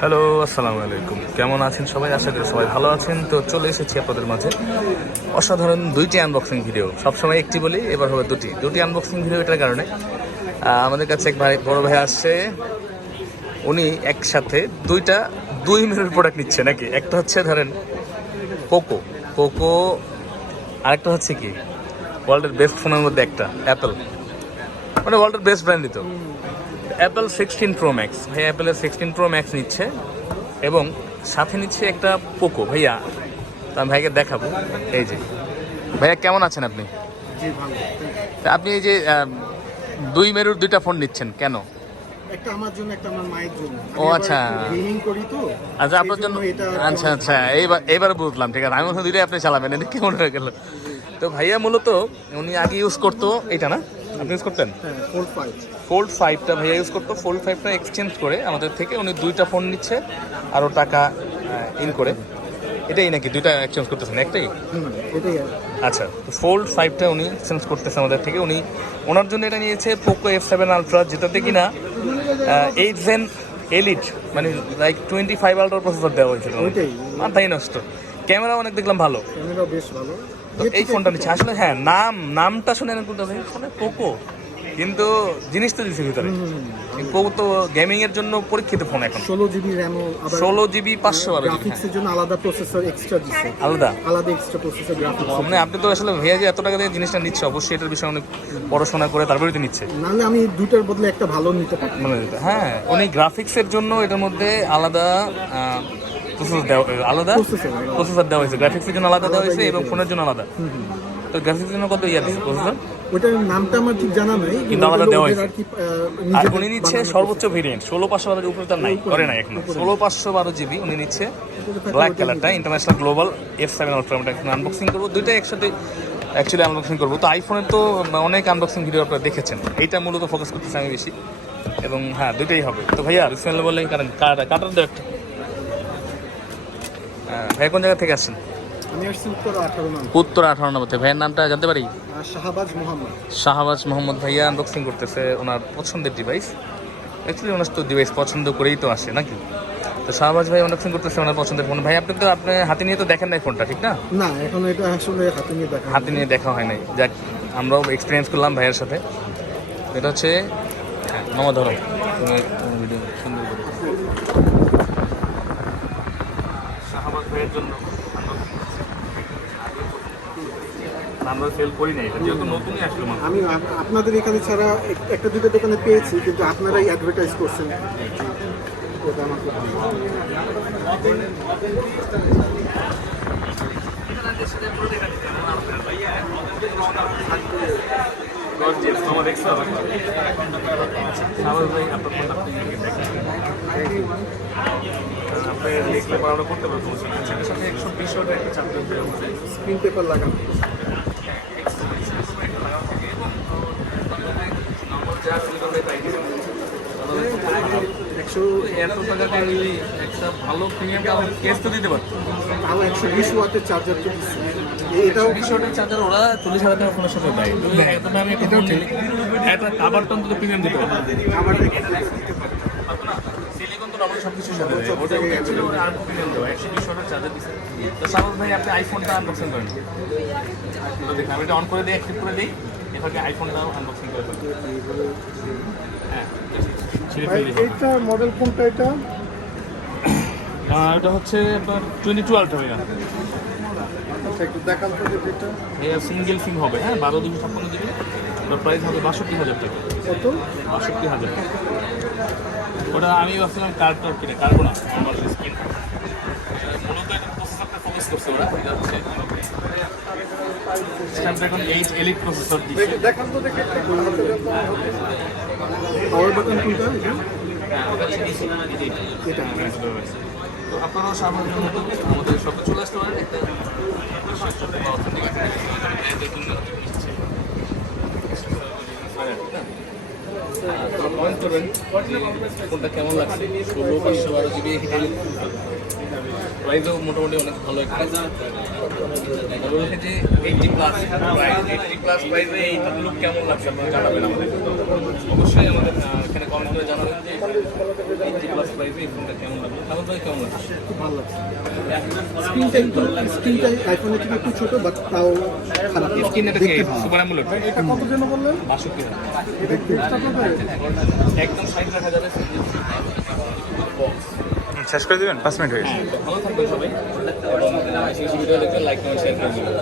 Hello, আসসালামু আলাইকুম। কেমন আছেন সবাই? আশা করি সবাই ভালো আছেন। তো চলে এসেছি আপনাদের মাঝে অসাধারণ দুইটি আনবক্সিং ভিডিও। সবসময় একটি বলি, এবার হবে দুটি আনবক্সিং ভিডিও। এটার কারণে আমাদের কাছে এক বড় ভাই আসছে। উনি একসাথে দুই মিনিট প্রোডাক্ট নিচ্ছে নাকি। একটা হচ্ছে ধরেন পোকো পোকো আরেকটা হচ্ছে কি ওয়ার্ল্ডের বেস্ট ফোনের মধ্যে একটা অ্যাপেল, মানে ওয়ার্ল্ডের বেস্ট ব্র্যান্ডই তো অ্যাপেল 16 প্রো ম্যাক্স। ভাই অ্যাপেলের 16 প্রো ম্যাক্স নিচ্ছে এবং সাথে নিচ্ছে একটা পোকো। ভাইয়া তো আমি ভাইকে দেখাবো। এই যে ভাইয়া, কেমন আছেন আপনি? জি ভালো। তা আপনি এই যে দুই মেরুর দুইটা ফোন নিচ্ছেন কেন? একটা আমার জন্য, একটা আমার মায়ের জন্য। ও আচ্ছা, গেমিং করি তো। আচ্ছা আপনার জন্য। আচ্ছা আচ্ছা, এইবার বুঝলাম। ঠিক আছে, আমি মনে দুইটাই আপনি চালাবেন, এদিকে কেমন হয়ে গেল। তো ভাইয়া মূলত উনি আগে ইউজ করতো এটা না, আপনি ইউজ করতেন ফোল্ড 5টা। ভাইয়া ইউজ করতো ফোল্ড 5টা, এক্সচেঞ্জ করে আমাদের থেকে উনি দুইটা ফোন নিচ্ছে আরও টাকা ইন করে। এটাই নাকি দুইটা এক্সচেঞ্জ করতেছেন? একটাই। এটাই। আচ্ছা, তো ফোল্ড 5টা উনি এক্সচেঞ্জ করতেছে আমাদের থেকে। উনি ওনার জন্য এটা নিয়েছে পোকো F7 আলট্রা, যেটাতে কিনা 8 Zen এলিট, মানে লাইক 25 আলট্রা প্রসেসর দেওয়া হয়েছিল। মাথাই নষ্ট। ক্যামেরা অনেক দেখলাম ভালো, ক্যামেরাও বেশ ভালো। তো এই ফোনটা নিচ্ছে আসলে। হ্যাঁ, নামটা শুনে ফোনে পোকো, কিন্তু জিনিস তো দিচ্ছে ভিতরে। পোকো তো গেমিং এর জন্য পরীক্ষিত ফোন এখন। 16 জিবি র্যামও, 16 জিবি 512 গ্রাফিক্সের জন্য আলাদা প্রসেসর এক্সট্রা দিচ্ছে। আলাদা এক্সট্রা প্রসেসর গ্রাফিক্স। মানে আপনি তো আসলে ভাইয়া যে এত টাকা দিয়ে জিনিসটা নিচ্ছে, অবশ্যই এটার বিষয়ে অনেক পড়াশোনা করে তারপরে তো নিচ্ছে। নাহলে আমি দুইটার বদলে একটা ভালো নিতে পারতাম। মানে হ্যাঁ, উনি গ্রাফিক্সের জন্য এটার মধ্যে আলাদা প্রসেসর দেওয়া হয়েছে। গ্রাফিক্সের জন্য আলাদা দেওয়া হয়েছে এবং ফোনের জন্য আলাদা। তো গ্রাফিক্সের জন্য কত দিচ্ছে প্রসেসর? ওটার নামটা আমার ঠিক জানা নাই, কিন্তু আলাদা দেওয়া হয়েছে। আর নিজেদের উনি নিচ্ছে সর্বোচ্চ ভেরিয়েন্ট 16512 উপরে তার নাই, করে নাই এখনো। 16512 জিবি উনি নিচ্ছে, ব্ল্যাক কালারটা, ইন্টারন্যাশনাল গ্লোবাল F7 আলট্রা। আমরা এখন আনবক্সিং করবো, দুইটাই একসাথে অ্যাকচুয়ালি আনবক্সিং করবো। তো আইফোনের তো অনেক আনবক্সিং ভিডিও আপনারা দেখেছেন, এইটা মূলত ফোকাস করতেছি আমি বেশি। এবং হ্যাঁ, দুইটাই হবে। তো ভাইয়া বিসমিল্লাহ বললেন, কারণ কাটার দাও একটা। ভাইয়া কোন জায়গা থেকে আসছেন? আমি আসছি উত্তরা 18 নম্বর। উত্তরা 18 নম্বর থেকে। ভাইয়ের নামটা জানতে পারি? শাহবাজ মোহাম্মদ। ভাইয়া আনবক্সিং করতেছে ওনার পছন্দের ডিভাইস। অ্যাকচুয়ালি ওনার তো ডিভাইস পছন্দ করেই তো আসে নাকি। তো শাহবাজ ভাই আনবক্সিং করতেছে ওনার পছন্দের ফোন। ভাই আপনি হাতে নিয়ে তো দেখেন নাই ফোনটা, ঠিক না? না, এখন এটা আসলে হাতে নিয়ে দেখা হয় নাই। যাক, আমরাও এক্সপিরিয়েন্স করলাম ভাইয়ের সাথে। এটা হচ্ছে মামা ধরো ভিডিও সুন্দর করে। শাহবাজ ভাইয়ের জন্য আমরা সেল করি না, এটা যেহেতু নতুনই আসলো। আমি আপনাদের এখানে ছাড়া একটা দুটো দোকানে পেয়েছি, কিন্তু আপনারাই অ্যাডভার্টাইজ করছেন। ওটা আমাকে লিখলে আমরা করতে পারবো। সেটার সাথে 120 একটা চার্জার স্ক্রিন পেপার লাগানো। এত টাকাতে একটা ভালো প্রিমিয়াম কেস তো দিতে পারতো। তাও 120 ওয়াটের চার্জার তো দিচ্ছে। এটাও 20 ওয়াটের চার্জার ওরা 40,000 টাকা ফোনের সাথে দেয়। এত দামে এটাও ঠিক। একটা কাভারটা অন্তত প্রিমিয়াম দিতে হবে। সিলিকন তো নরমালি সবকিছুর সাথে দেয়। ওটা ছিল আর প্রিমিয়াম দেওয়া 120 ওয়াটের চার্জার দিচ্ছে। তো সাপোজ ভাই আপনি আইফোনটা আনবক্সিং করেন, দেখুন আমি এটা অন করে দিই, অ্যাক্টিভ করে দিই, এভাবে আইফোনটাও আনবক্সিং করে ফেলি। হ্যাঁ, এইটা মডেল কোনটা? এটা হচ্ছে আপনার 22 আলট্রা। ভাইয়া একটু দেখান তো এটা। ভাইয়া সিঙ্গেল সিম হবে, হ্যাঁ, 12 256 জিবি। ওটার প্রাইস হবে 62,000 টাকা। কত? 62,000 টাকা। ওটা আমি ভাবছিলাম কার্ডটা কিনে, কার্বো না, নর্মাল স্ক্রিন। মূলত এটা প্রসেসরটা ফোকাস করছে ওরা। এটা হচ্ছে স্ন্যাপড্রাগন 8 এলিট প্রসেসর দিচ্ছে। দেখান তো দেখে। পাওয়ার বাটন কোনটা? এটা। তো আপনারাও সাধারণত মতো আমাদের শপে চলে আসতে পারেন। একটা কমেন্ট করবেন যে কোনটা কেমন লাগছে। 16 512 জিবি হিটেল প্রাইসও মোটামুটি অনেক ভালো একটা। তারপর হচ্ছে যে 80 প্লাস প্রাইস, 80 প্লাস প্রাইসে এইটার লুক কেমন লাগছে আপনারা জানাবেন আমাদের। অবশ্যই আমাদের এখানে কমেন্ট করে জানাবেন যে 80 প্লাস প্রাইসে এই ফোনটা কেমন লাগবে। তাহলে ভাই কেমন লাগছে? খুব ভালো লাগছে। স্ক্রিনটা আইফোনের থেকে একটু ছোট, বাট তাও খারাপ না। স্ক্রিন এটা কি সুপার অ্যামোলেড? এটা কত জন্য বললেন? 62 এটা কি এক্সট্রা পাবে? একদম 60 রাখা যাবে। শেষ করে দেবেন, 5 মিনিট হয়ে গেছে। ভালো থাকবেন সবাই এবং ভিডিও দেখতে লাইক কমেন্ট শেয়ার করে দিবেন।